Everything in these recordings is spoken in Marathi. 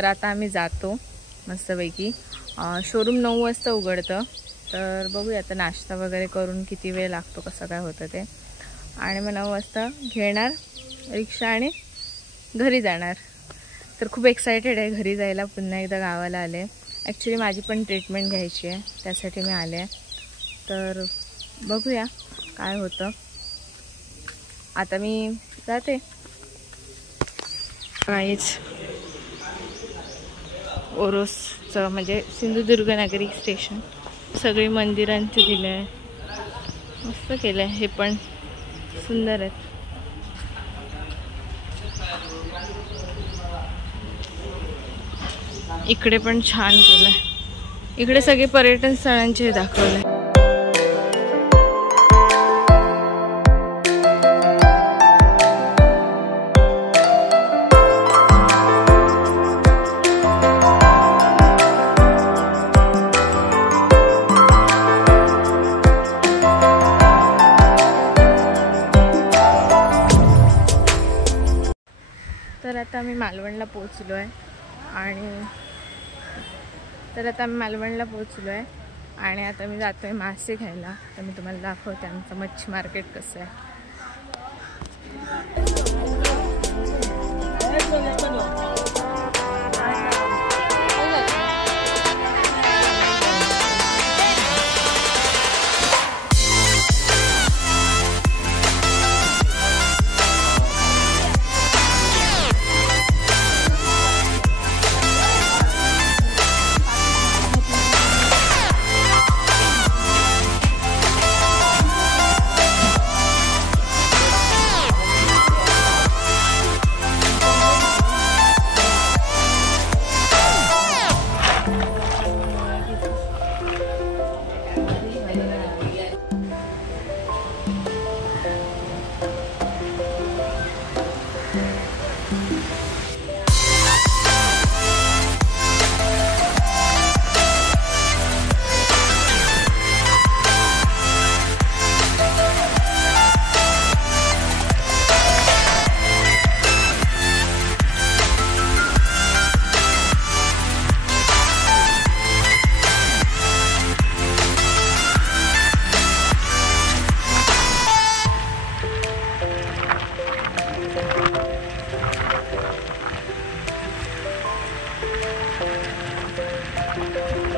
तर आता आम्ही जातो मस्तपैकी. शोरूम 9 वाजता उघडतं, तर बघूया आता नाश्ता वगैरे करून किती वेळ लागतो, कसं काय होतं ते. आणि मग 9 वाजता घेणार रिक्षा आणि घरी जाणार. तर खूप एक्सायटेड आहे घरी जायला, पुन्हा एकदा गावाला आले. ॲक्च्युली माझी पण ट्रीटमेंट घ्यायची आहे, त्यासाठी मी आले. तर बघूया काय होतं. आता मी जाते. काहीच ओरोसचं म्हणजे सिंधुदुर्ग नगरी स्टेशन सगळी मंदिरांचे दिलं आहे, मस्त केलं आहे. हे पण सुंदर आहेत. इकडे पण छान केलं आहे. इकडे सगळे पर्यटन स्थळांचे दाखवले. तर आता आम्ही मालवणला पोहोचलो आहे आणि आता मी जातो आहे मासे घ्यायला. तर मी तुम्हाला दाखवते आमचं मच्छी मार्केट कसं आहे.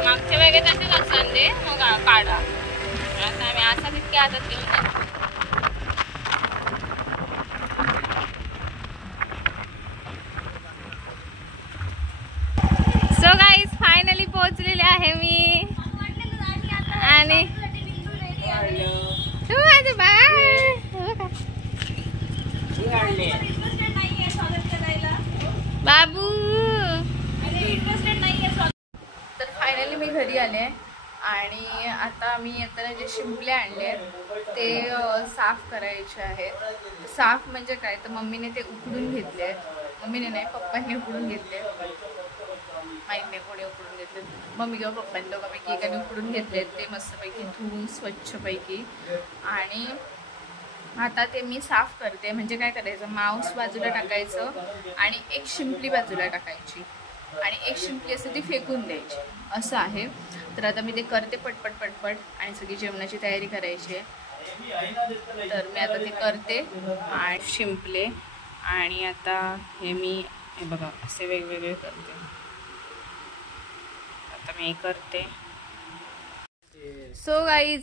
मागच्या वेगळ्यात असेच असतात ते मग काढा. आता आम्ही असा तितके हातात घेऊन. सो गाईज फायनली पोहोचलेले आहे मी. आणि माझं बाबू. तर फायनली मी घरी आले आणि आता मी येताना जे शिंपले आणले ते साफ करायचे आहेत. साफ म्हणजे काय तर मम्मीने ते उकडून घेतले. मम्मीने नाही, पप्पांनी उकडून घेतले. माहीत नाही कोणी उकडून घेतले, मम्मी किंवा पप्पांनी दोघांपैकी एकाने उकडून घेतले. ते मस्तपैकी धुवून स्वच्छपैकी. आणि आता ते मी साफ करते. म्हणजे काय करायचं, मांस बाजूला टाकायचं आणि एक शिंपली बाजूला टाकायची आणि एक शिंपली असते ती फेकून द्यायची, असं आहे. तर आता मी ते करते पटपट पटपट आणि सगळी जेवणाची तयारी करायची आहे. तर मी आता ते करते आणि शिंपले. आणि आता हे बघा असे वेगवेगळे करते. आता मी करते. सो गाईज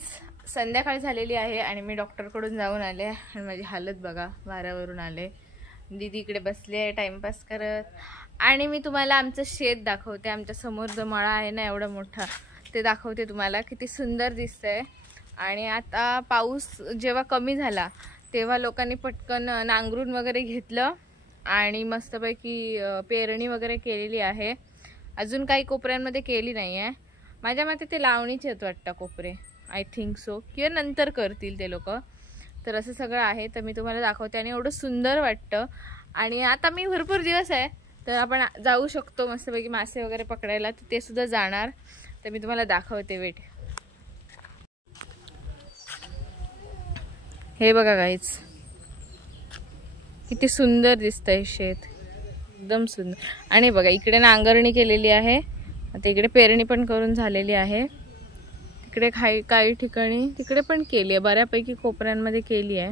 संध्याकाळ झालेली आहे आणि मी डॉक्टरकडून जाऊन आले आणि माझी हालत बघा, वाऱ्यावरून आले. दीदी इकडे बसले आहे टाइमपास करत. आणि मी तुम्हाला आमचं शेत दाखवते. आमच्या समोर जो मळा आहे ना एवढा मोठा, ते दाखवते तुम्हाला. किती सुंदर दिसतंय. आणि आता पाऊस जेव्हा कमी झाला तेव्हा लोकांनी पटकन नांगरून वगैरे घेतलं आणि मस्तपैकी पेरणी वगैरे केलेली आहे. अजून काही कोपऱ्यांमध्ये केली नाही आहे. माझ्या मते ते लावणीचे आहेत वाटतं कोपरे, आय थिंक सो, किंवा नंतर करतील ते लोक. तर असं सगळं आहे. तर मी तुम्हाला दाखवते आणि एवढं सुंदर वाटतं. आणि आता मी भरपूर दिवस आहे तर आपण जाऊ शकतो मस्तपैकी मासे वगैरे पकडायला. तर ते सुद्धा जाणार. तर मी तुम्हाला दाखवते. वेट, हे बघा गाईज किती सुंदर दिसतंय शेत. एकदम सुंदर. आणि बघा इकडे नांगरणी केलेली आहे, आता इकडे पेरणी पण करून झालेली आहे. तिकडे काही ठिकाणी तिकडे पण केली आहे, बऱ्यापैकी कोपऱ्यांमध्ये केली आहे.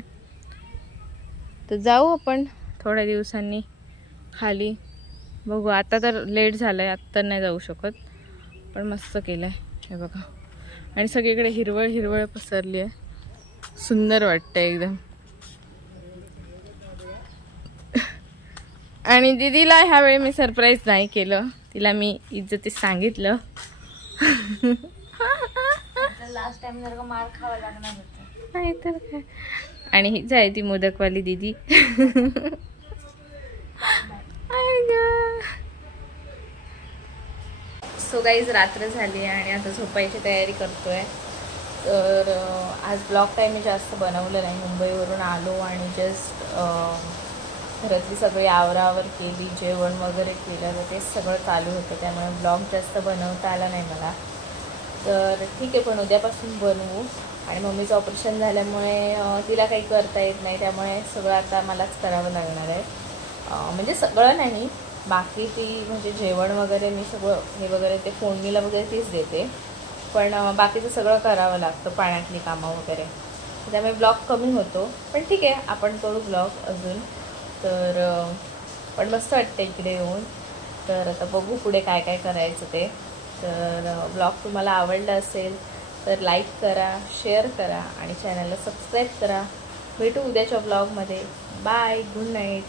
तर जाऊ आपण थोड्या दिवसांनी खाली, बघू. आता तर लेट झालं आहे, आत्ता नाही जाऊ शकत, पण मस्त केलं आहे हे बघा. आणि सगळीकडे हिरवळ हिरवळ पसरली आहे, सुंदर वाटतं एकदम. आणि दीदीला ह्यावेळी मी सरप्राईज नाही केलं, तिला मी इज्जतीत सांगितलं. लास्ट टाइम जर का मार खावा लागणार होता नाही तर काय. आणि हीच आहे ती मोदकवाली दीदी. सो गाईज रात्र झाली आणि आता झोपायची तयारी करतोय. तर आज ब्लॉग काही मी जास्त बनवलं नाही, मुंबईवरून आलो आणि जस्ट घरातली सगळी आवरावर केली, जेवण वगैरे केलं, तर ते सगळं चालू होतं, त्यामुळे ब्लॉग जास्त बनवता आला नाही मला. तर ठीक आहे, पण उद्यापासून बनवू. आणि मम्मीचं ऑपरेशन झाल्यामुळे तिला काही करता येत नाही, त्यामुळे सगळं आता मलाच करावं लागणार आहे. म्हणजे सगळं नाही, बाकी ती म्हणजे जेवण वगैरे मी सगळं हे वगैरे ते फोडणीला वगैरे तीच देते, पण बाकीचं सगळं करावं लागतं, पाण्यातली कामं वगैरे. त्यामुळे ब्लॉग कमी होतो, पण ठीक आहे आपण करू ब्लॉग अजून. तर पण मस्त वाटतं इकडे येऊन. तर आता बघू पुढे काय काय करायचं ते. तर ब्लॉग तुम्हाला आवडला असेल तर लाईक करा, शेअर करा आणि चॅनलला सबस्क्राईब करा. भेटू उद्याच्या ब्लॉगमध्ये. Bye, good night.